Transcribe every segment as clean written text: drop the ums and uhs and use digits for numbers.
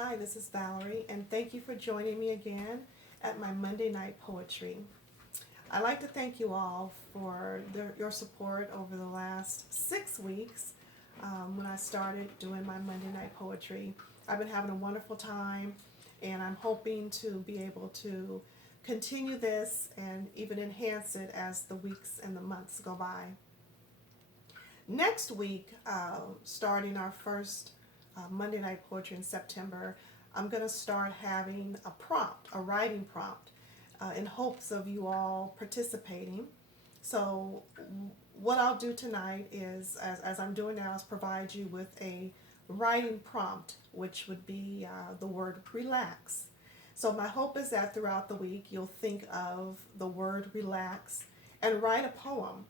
Hi, this is Valerie, and thank you for joining me again at my Monday night poetry. I'd like to thank you all for your support over the last 6 weeks when I started doing my Monday night poetry. I've been having a wonderful time, and I'm hoping to be able to continue this and even enhance it as the weeks and the months go by. Next week, starting our first Monday night poetry in September, I'm going to start having a prompt, a writing prompt, in hopes of you all participating. So, what I'll do tonight is, as I'm doing now, is provide you with a writing prompt, which would be the word relax. So, my hope is that throughout the week you'll think of the word relax and write a poem.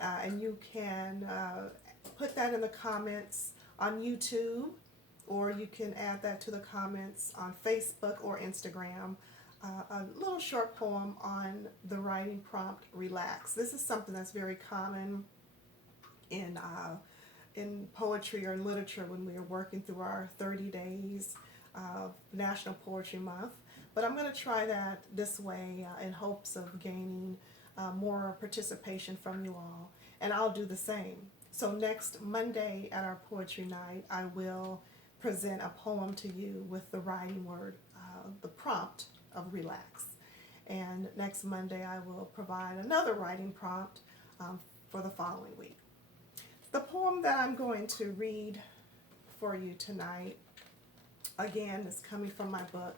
And you can put that in the comments on YouTube, or you can add that to the comments on Facebook or Instagram. A little short poem on the writing prompt, relax. This is something that's very common in poetry or in literature when we are working through our 30 days of National Poetry Month. But I'm going to try that this way in hopes of gaining more participation from you all. And I'll do the same. So next Monday at our poetry night, I will present a poem to you with the writing word, the prompt of relax. And next Monday, I will provide another writing prompt for the following week. The poem that I'm going to read for you tonight, again, is coming from my book,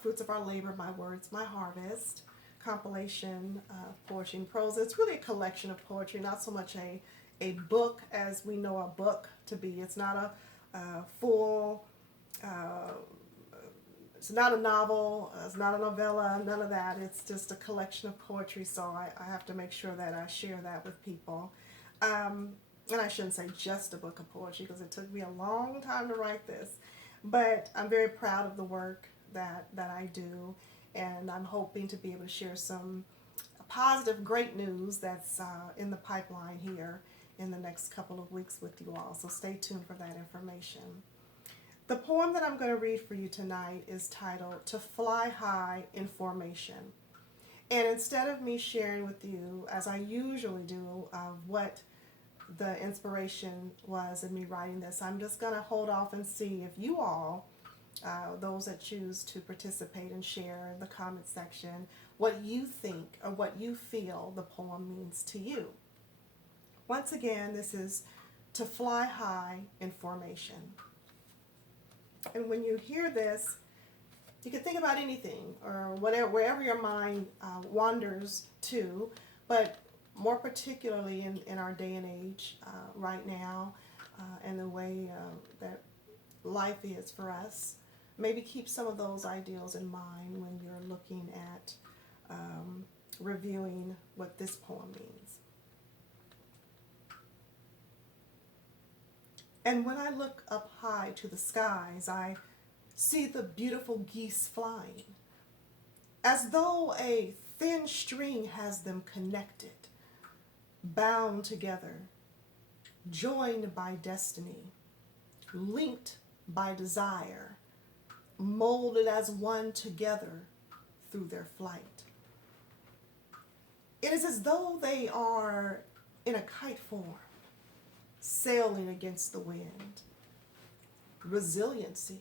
Fruits of Our Labor, My Words, My Harvest, compilation of poetry and prose. It's really a collection of poetry, not so much a book as we know a book to be. It's not a full, it's not a novel, it's not a novella, none of that. It's just a collection of poetry, so I have to make sure that I share that with people. And I shouldn't say just a book of poetry because it took me a long time to write this, but I'm very proud of the work that I do, and I'm hoping to be able to share some positive, great news that's in the pipeline here in the next couple of weeks with you all. So stay tuned for that information. The poem that I'm going to read for you tonight is titled To Fly High in Formation. And instead of me sharing with you, as I usually do, what the inspiration was in me writing this, I'm just going to hold off and see if you all, those that choose to participate and share in the comment section, what you think or what you feel the poem means to you. Once again, this is To Fly High in Formation. And when you hear this, you can think about anything or whatever, wherever your mind wanders to, but more particularly in our day and age right now, and the way that life is for us. Maybe keep some of those ideals in mind when you're looking at reviewing what this poem means. And when I look up high to the skies, I see the beautiful geese flying, as though a thin string has them connected, bound together, joined by destiny, linked by desire, molded as one together through their flight. It is as though they are in a kite form, sailing against the wind. Resiliency,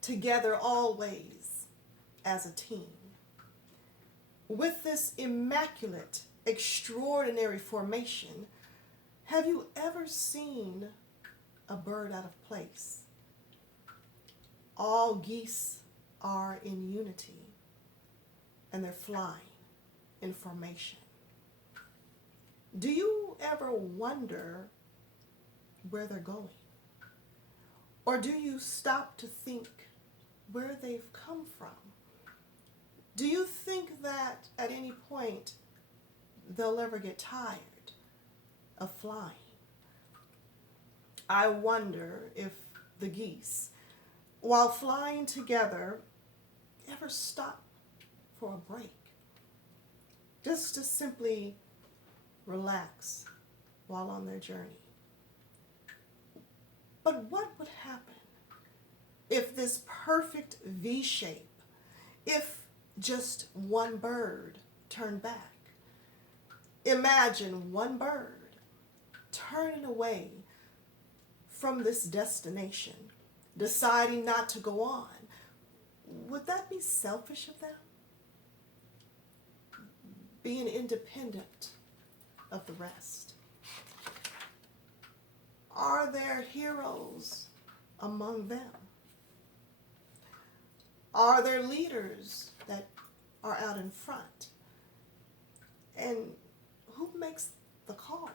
together always as a team. With this immaculate, extraordinary formation, have you ever seen a bird out of place? All geese are in unity, and they're flying in formation. Do you ever wonder where they're going? Or do you stop to think where they've come from? Do you think that at any point they'll ever get tired of flying? I wonder if the geese, while flying together, ever stop for a break, just to simply relax while on their journey. But what would happen if this perfect V shape, if just one bird turned back? Imagine one bird turning away from this destination, deciding not to go on. Would that be selfish of them? Being independent of the rest. Are there heroes among them? Are there leaders that are out in front? And who makes the call?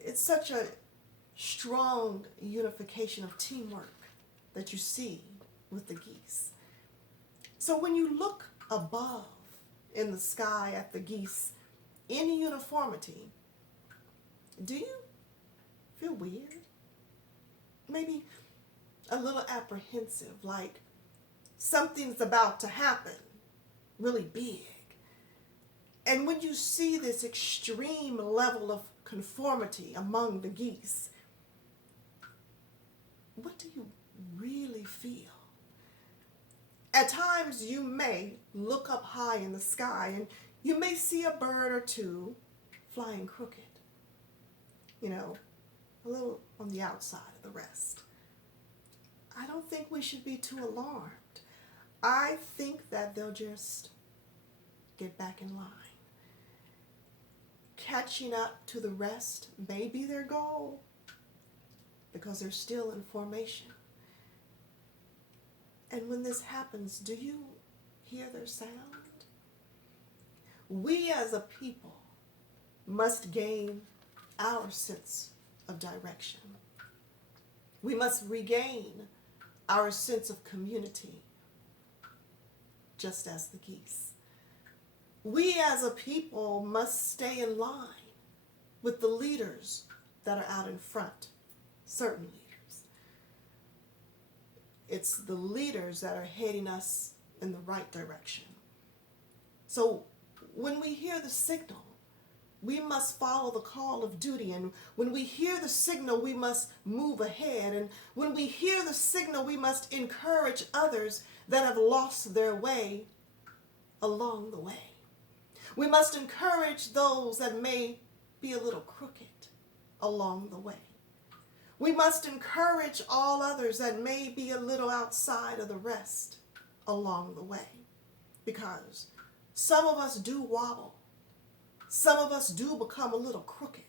It's such a strong unification of teamwork that you see with the geese. So when you look above in the sky at the geese in uniformity, do you feel weird? Maybe a little apprehensive, like something's about to happen really big. And when you see this extreme level of conformity among the geese, what do you really feel? At times you may look up high in the sky and you may see a bird or two flying crooked, a little on the outside of the rest. I don't think we should be too alarmed. I think that they'll just get back in line. Catching up to the rest may be their goal because they're still in formation. And when this happens, do you hear their sound? We as a people must gain our sense of direction. We must regain our sense of community, just as the geese. We as a people must stay in line with the leaders that are out in front, certain leaders. It's the leaders that are heading us in the right direction. So when we hear the signal, we must follow the call of duty. And when we hear the signal, we must move ahead. And when we hear the signal, we must encourage others that have lost their way along the way. We must encourage those that may be a little crooked along the way. We must encourage all others that may be a little outside of the rest along the way. Because some of us do wobble. Some of us do become a little crooked.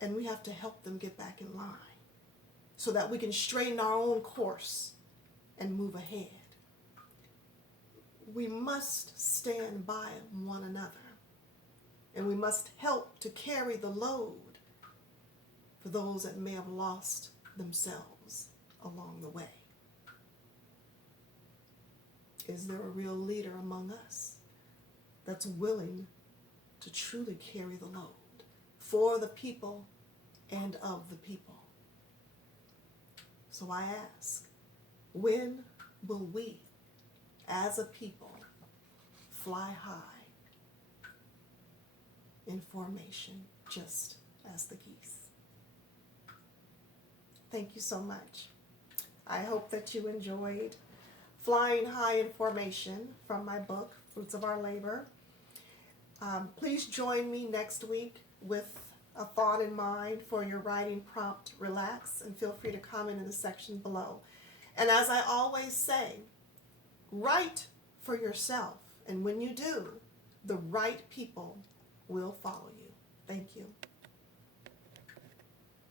And we have to help them get back in line so that we can straighten our own course and move ahead. We must stand by one another, and we must help to carry the load for those that may have lost themselves along the way. Is there a real leader among us that's willing to truly carry the load for the people and of the people? So I ask, when will we, as a people, fly high in formation, just as the geese? Thank you so much. I hope that you enjoyed Flying High in Formation from my book, Fruits of Our Labor. Please join me next week with a thought in mind for your writing prompt. Relax, and feel free to comment in the section below. And as I always say, write for yourself, and when you do, the right people will follow you. Thank you.